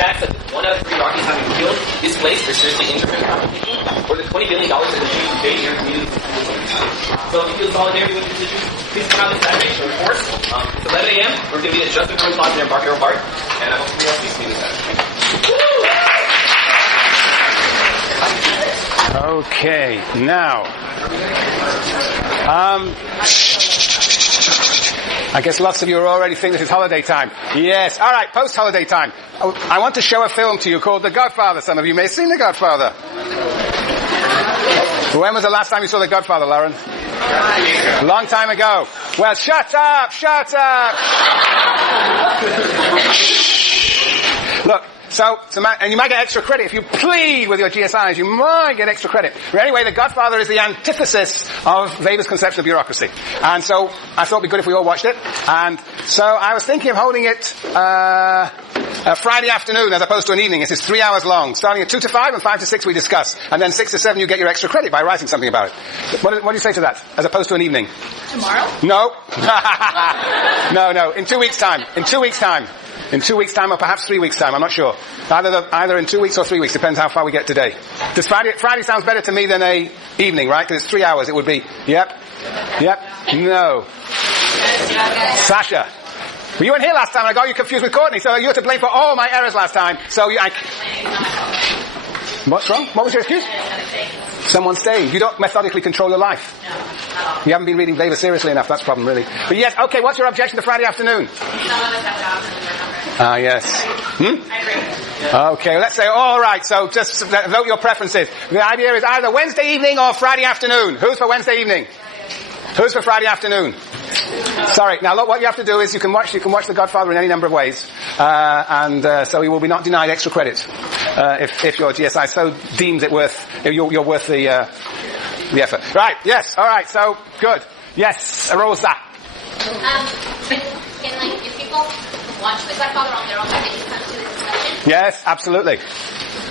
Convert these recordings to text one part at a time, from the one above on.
fact that 1 out of 3 Iraqis have been killed, displaced, or seriously injured in conflict, or the $20 billion in the change today in your community. So if you feel solidarity with your constituents, please come out this Saturday to enforce. It's 11 a.m. We're going to be at Justin Coin Plaza in Embarcadero Park, and I hope you all see me this Saturday. Okay, now, I guess lots of you are already thinking this is holiday time. Yes, all right, post-holiday time. I want to show a film to you called The Godfather. Some of you may have seen The Godfather. When was the last time you saw The Godfather, Lauren? A long time ago. Well, shut up! Look, and you might get extra credit if you plead with your GSIs. You might get extra credit. But anyway, The Godfather is the antithesis of Weber's conception of bureaucracy. And so I thought it'd be good if we all watched it. And so I was thinking of holding it a Friday afternoon as opposed to an evening. This is 3 hours long. Starting at 2 to 5 and 5 to 6 we discuss. And then 6 to 7 you get your extra credit by writing something about it. What do you say to that? As opposed to an evening? Tomorrow? No. No. In 2 weeks' time. In 2 weeks' time. In 2 weeks' time, or perhaps 3 weeks' time, I'm not sure. Either in 2 weeks or 3 weeks, depends how far we get today. Does Friday sounds better to me than a evening, right? Because it's 3 hours, it would be, yep, no. Sasha. Well, you weren't here last time, and I got you confused with Courtney, so you were to blame for all my errors last time. What's wrong? What was your excuse? Someone's staying. You don't methodically control your life. You haven't been reading Weber seriously enough, that's the problem, really. But yes, okay, what's your objection to Friday afternoon? Some of us have jobs and we're hungry. Yes. I agree. Okay, let's say, alright, so just vote your preferences. The idea is either Wednesday evening or Friday afternoon. Who's for Wednesday evening? Who's for Friday afternoon? Sorry, now look, what you have to do is you can watch The Godfather in any number of ways. So you will be not denied extra credit, if your GSI so deems it worth, you're worth the effort. Right, yes, alright, so, good. Yes, Rosa. If people watch The Godfather on their own, can they come to the discussion? Yes, absolutely.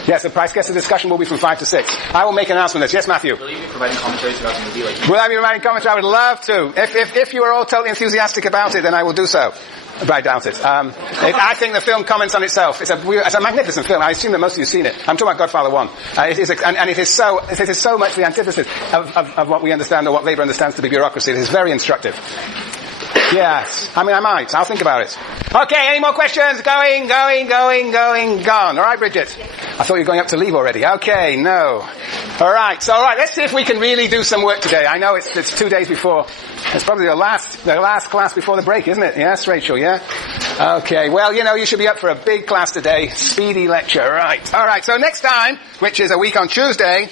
Yes, the price guest discussion will be from 5 to 6. I will make an announcement of this. Yes, Matthew? Will you be providing commentaries about the movie? Will I be providing commentary? I would love to. If you are all totally enthusiastic about it, then I will do so. But I doubt it. I think the film comments on itself. It's a magnificent film. I assume that most of you have seen it. I'm talking about Godfather 1. It is so much the antithesis of what we understand or what Weber understands to be bureaucracy. It is very instructive. Yes. I might. I'll think about it. Okay, any more questions? Going, gone. All right, Bridget? I thought you were going up to leave already. Okay, no. All right, let's see if we can really do some work today. I know it's 2 days before. It's probably the last class before the break, isn't it? Yes, Rachel, yeah? Okay, well, you should be up for a big class today. Speedy lecture, right. All right, so next time, which is a week on Tuesday,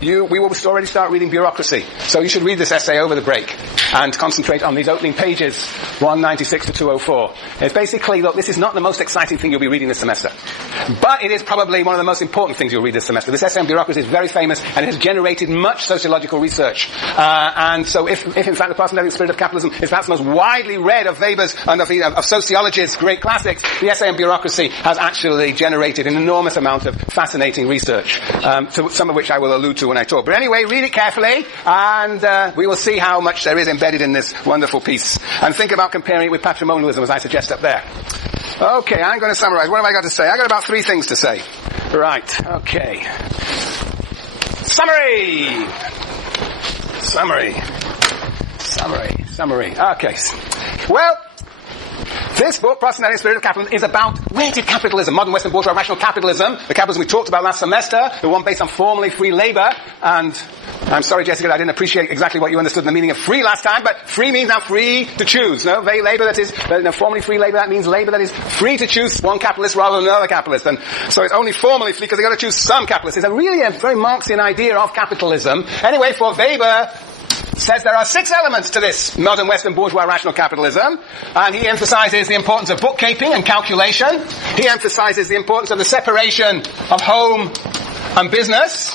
we will already start reading bureaucracy. So you should read this essay over the break and concentrate on these opening pages, 196 to 204. It's basically, look, this is not the most exciting thing you'll be reading this semester. But it is probably one of the most important things you'll read this semester. This essay on bureaucracy is very famous and it has generated much sociological research. And so if in fact the Postmodern Spirit of Capitalism is perhaps the most widely read of Weber's and of sociology's great classics, the essay on bureaucracy has actually generated an enormous amount of fascinating research, to some of which I will allude to when I talk. But anyway, read it carefully and we will see how much there is embedded in this wonderful piece. And think about comparing it with patrimonialism as I suggest up there. Okay, I'm going to summarize. What have I got to say? I've got about 3 things to say. Right, okay. Summary. Okay. Well, this book, Postmodern Spirit of Capitalism, is about where did capitalism, modern Western bourgeois rational capitalism, the capitalism we talked about last semester, the one based on formally free labor, and I'm sorry, Jessica, I didn't appreciate exactly what you understood in the meaning of free last time, but free means now free to choose. No, labor that is, formally free labor, that means labor that is free to choose one capitalist rather than another capitalist. And so it's only formally free because they've got to choose some capitalists. It's really a very Marxian idea of capitalism. Anyway, for Weber, says there are 6 elements to this modern Western bourgeois rational capitalism, and he emphasizes the importance of bookkeeping and calculation. He emphasizes the importance of the separation of home and business.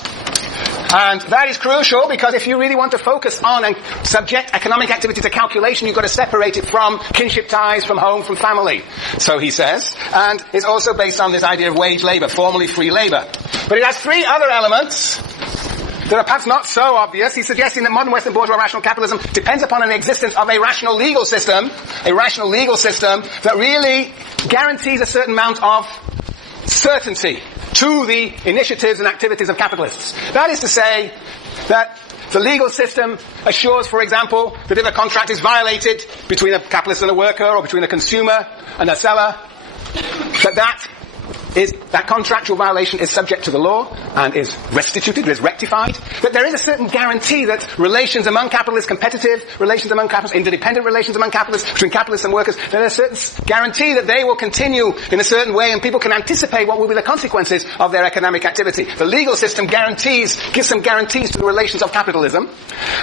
And that is crucial because if you really want to focus on and subject economic activity to calculation, you've got to separate it from kinship ties, from home, from family. So he says. And it's also based on this idea of wage labor, formally free labor. But it has 3 other elements that are perhaps not so obvious. He's suggesting that modern Western bourgeois rational capitalism depends upon an existence of a rational legal system that really guarantees a certain amount of certainty to the initiatives and activities of capitalists. That is to say that the legal system assures, for example, that if a contract is violated between a capitalist and a worker, or between a consumer and a seller, that contractual violation is subject to the law and is restituted, is rectified. That there is a certain guarantee that relations among capitalists, competitive relations among capitalists, interdependent relations among capitalists, between capitalists and workers, there is a certain guarantee that they will continue in a certain way, and people can anticipate what will be the consequences of their economic activity. The legal system gives some guarantees to the relations of capitalism.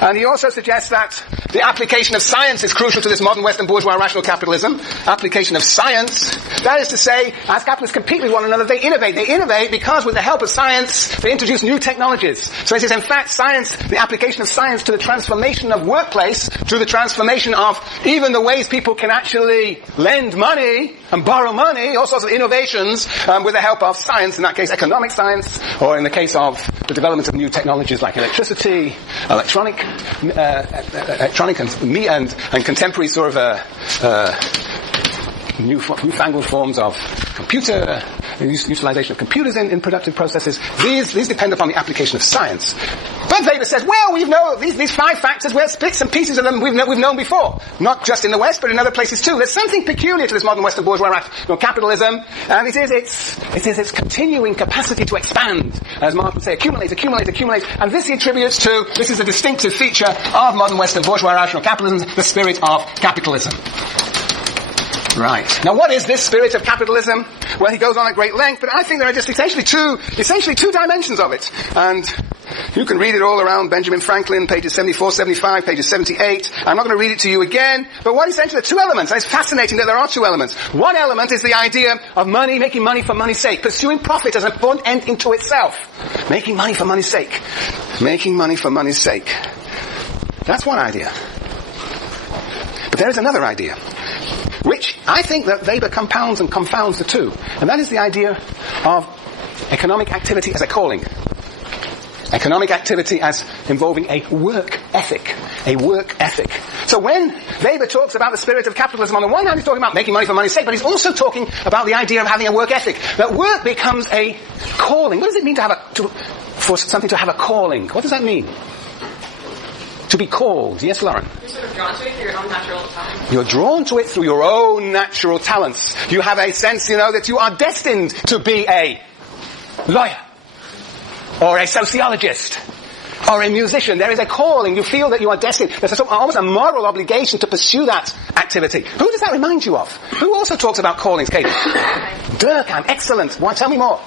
And he also suggests that the application of science is crucial to this modern Western bourgeois rational capitalism. Application of science. That is to say, as capitalists compete with one another, they innovate. They innovate because with the help of science, they introduce new technologies. So it is in fact science, the application of science to the transformation of workplace, to the transformation of even the ways people can actually lend money and borrow money, all sorts of innovations with the help of science, in that case economic science, or in the case of the development of new technologies like electricity, electronic and contemporary sort of newfangled forms of computer, utilization of computers in productive processes. These depend upon the application of science. But Weber says, well, we know these 5 factors, well, bits and pieces of them we've known before. Not just in the West, but in other places too. There's something peculiar to this modern Western bourgeois capitalism, and it is its continuing capacity to expand. As Marx would say, accumulate. And this he attributes to, this is a distinctive feature of modern Western bourgeois rational capitalism, the spirit of capitalism. Right. Now what is this spirit of capitalism? Well, he goes on at great length, but I think there are just essentially two dimensions of it. And you can read it all around Benjamin Franklin, pages 74, 75, pages 78. I'm not going to read it to you again, but what essentially are 2 elements. And it's fascinating that there are 2 elements. One element is the idea of money, making money for money's sake, pursuing profit as an important end into itself. Making money for money's sake. Making money for money's sake. That's one idea. But there is another idea, which I think that Weber compounds and confounds the 2. And that is the idea of economic activity as a calling. Economic activity as involving a work ethic. A work ethic. So when Weber talks about the spirit of capitalism, on the one hand he's talking about making money for money's sake, but he's also talking about the idea of having a work ethic. That work becomes a calling. What does it mean for something to have a calling? What does that mean? To be called. Yes, Lauren? You're sort of drawn to it through your own natural talents. You're drawn to it through your own natural talents. You have a sense, that you are destined to be a lawyer, or a sociologist, or a musician. There is a calling. You feel that you are destined. There's almost a moral obligation to pursue that activity. Who does that remind you of? Who also talks about callings, Katie? Durkheim. Excellent. Why? Tell me more.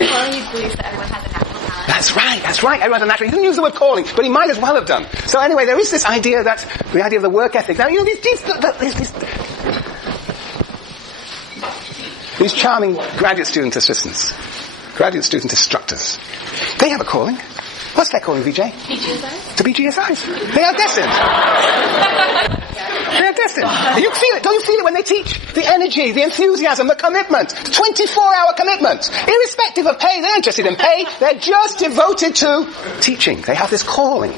Well, he believes that everyone has a natural talent. That's right. Everyone's a natural. He didn't use the word calling, but he might as well have done. So anyway, there is this idea the idea of the work ethic. Now, these charming graduate student assistants, graduate student instructors, they have a calling. What's their calling, VJ? BGSIs? To be GSIs. They are destined. They are destined. You feel it. Don't you feel it when they teach? The energy, the enthusiasm, the commitment. 24-hour commitment. Irrespective of pay. They're not interested in pay. They're just devoted to teaching. They have this calling.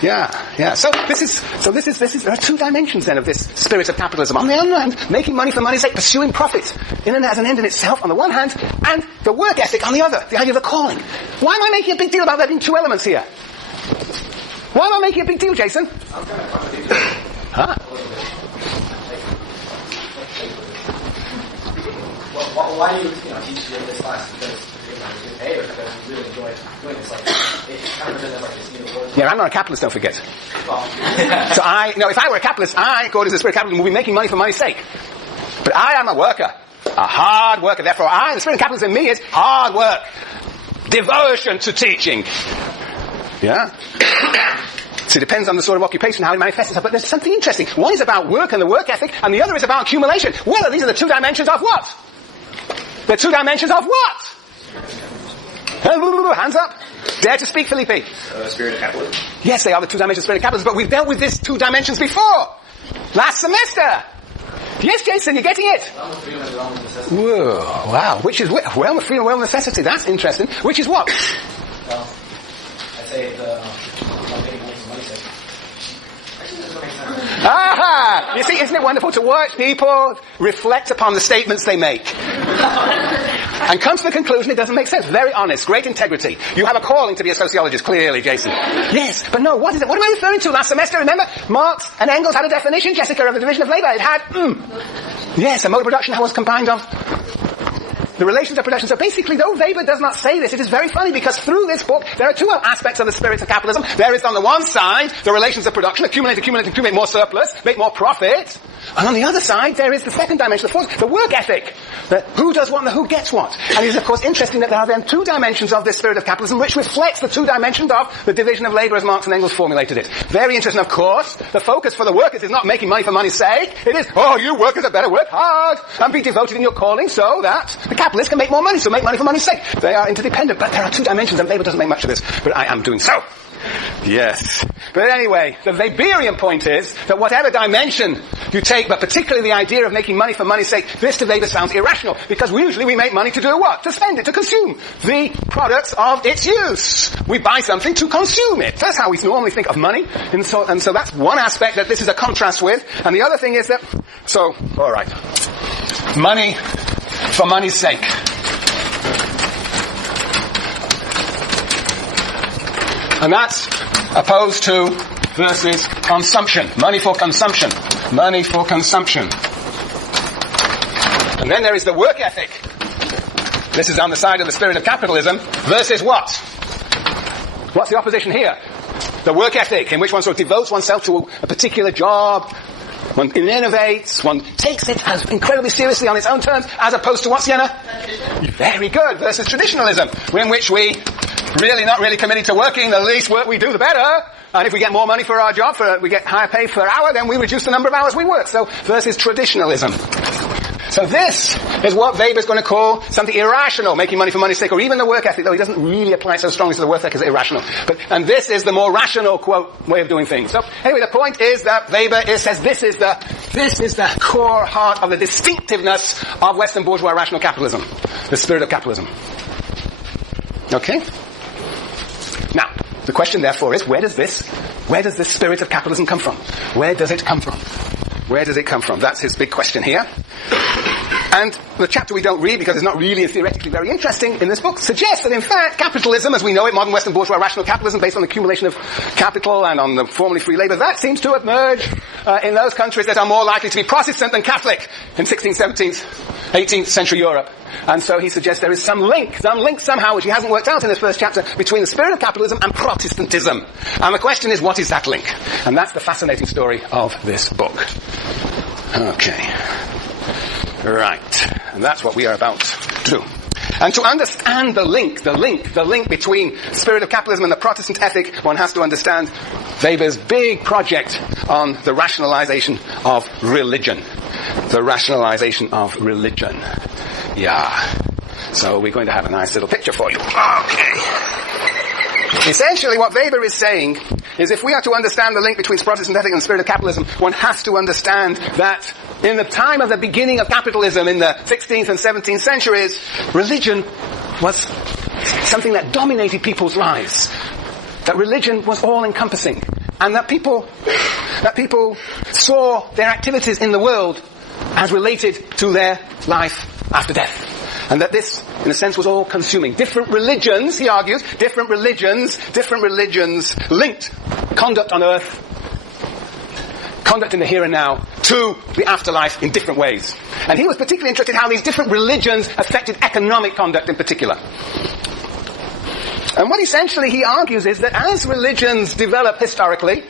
Yeah. So there are 2 dimensions then of this spirit of capitalism. On the one hand, making money for money's sake, pursuing profit as an end in itself on the one hand, and the work ethic on the other, the idea of the calling. Why am I making a big deal about there being 2 elements here? Why am I making a big deal, Jason? Huh? Well, why do you teach in this class? Because you pay, or because you really enjoy doing this? It kind of presents like this new world. Yeah, I'm not a capitalist, don't forget. So if I were a capitalist, according to the spirit of capitalism, would be making money for money's sake. But I am a worker. A hard worker. Therefore, the spirit of capitalism in me is hard work. Devotion to teaching. Yeah? So it depends on the sort of occupation, how it manifests itself. But there's something interesting. One is about work and the work ethic, and the other is about accumulation. Well, these are the 2 dimensions of what? The 2 dimensions of what? Hands up. Dare to speak, Felipe. Spirit of capitalism. Yes, they are the 2 dimensions of spirit of capitalism, but we've dealt with this 2 dimensions before. Last semester. Yes, Jason, you're getting it. Whoa, wow. Which is, well, freedom, well, necessity. That's interesting. Which is what? Well, I'd say the money sake. Actually, this doesn't make sense. Aha! You see, isn't it wonderful to watch people reflect upon the statements they make? and comes to the conclusion it doesn't make sense. Very honest, great integrity. You have a calling to be a sociologist, clearly, Jason. Yes, but no, what is it? What am I referring to last semester? Remember, Marx and Engels had a definition, Jessica, of the division of labour. It had, yes, a mode of production that was combined of the relations of production. So basically, though Weber does not say this, it is very funny because through this book, there are two aspects of the spirit of capitalism. There is on the one side, the relations of production, accumulate, more surplus, make more profit. And on the other side, there is the second dimension, the fourth, the work ethic. The who does what and the who gets what. And it is, of course, interesting that there are then two dimensions of this spirit of capitalism which reflects the two dimensions of the division of labour as Marx and Engels formulated it. Very interesting, of course. The focus for the workers is not making money for money's sake. It is, you workers had better work hard and be devoted in your calling so that the capitalists can make more money, so make money for money's sake. They are interdependent, but there are two dimensions and Weber doesn't make much of this. But I am doing so. Yes. But anyway, the Weberian point is that whatever dimension you take, but particularly the idea of making money for money's sake, this to Weber sounds irrational. Because usually we make money to do what? To spend it, to consume the products of its use. We buy something to consume it. That's how we normally think of money. And so that's one aspect that this is a contrast with. And the other thing is that, alright. Money for money's sake. And that's opposed to versus consumption. Money for consumption. Money for consumption. And then there is the work ethic. This is on the side of the spirit of capitalism versus what? What's the opposition here? The work ethic in which one sort of devotes oneself to a particular job. One innovates, one takes it as incredibly seriously on its own terms, as opposed to what, Sienna? Very good. Versus traditionalism, in which we not really committed to working. The least work we do, the better. And if we get more money for our job, we get higher pay per hour, then we reduce the number of hours we work. So, versus traditionalism. So this is what Weber's going to call something irrational, making money for money's sake, or even the work ethic, though he doesn't really apply so strongly to the work ethic as irrational. And this is the more rational, quote, way of doing things. So, anyway, the point is that Weber says this is the core heart of the distinctiveness of Western bourgeois rational capitalism. The spirit of capitalism. Okay? Now, the question therefore is, where does this spirit of capitalism come from? Where does it come from? Where does it come from? That's his big question here. And the chapter we don't read because it's not really theoretically very interesting in this book suggests that in fact capitalism as we know it, modern Western bourgeois rational capitalism based on the accumulation of capital and on the formerly free labour, that seems to emerge in those countries that are more likely to be Protestant than Catholic in 16th, 17th, 18th century Europe. And so he suggests there is some link somehow, which he hasn't worked out in this first chapter, between the spirit of capitalism and Protestantism. And the question is, what is that link? And that's the fascinating story of this book. Okay. Right. And that's what we are about to do. And to understand the link between the spirit of capitalism and the Protestant ethic, one has to understand Weber's big project on the rationalization of religion. The rationalization of religion. Yeah. So we're going to have a nice little picture for you. Okay. Essentially what Weber is saying is if we are to understand the link between Protestant ethic and the spirit of capitalism, one has to understand that in the time of the beginning of capitalism in the 16th and 17th centuries, religion was something that dominated people's lives. That religion was all-encompassing. And that people saw their activities in the world as related to their life after death. And that this, in a sense, was all consuming. Different religions, he argues, different religions linked conduct on earth, conduct in the here and now, to the afterlife in different ways. And he was particularly interested in how these different religions affected economic conduct in particular. And what essentially he argues is that as religions develop historically,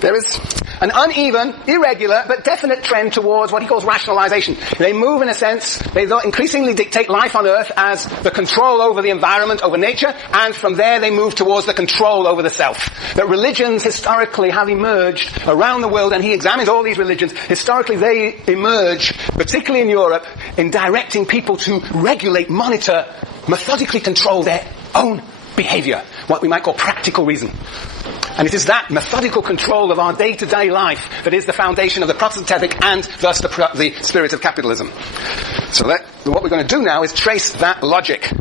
there is an uneven, irregular, but definite trend towards what he calls rationalization. They move, in a sense, they increasingly dictate life on earth as the control over the environment, over nature, and from there they move towards the control over the self. That religions historically have emerged around the world, and he examines all these religions. Historically they emerge, particularly in Europe, in directing people to regulate, monitor, methodically control their own behavior. What we might call practical reason. And it is that methodical control of our day-to-day life that is the foundation of the Protestant ethic and thus the spirit of capitalism. So what we're going to do now is trace that logic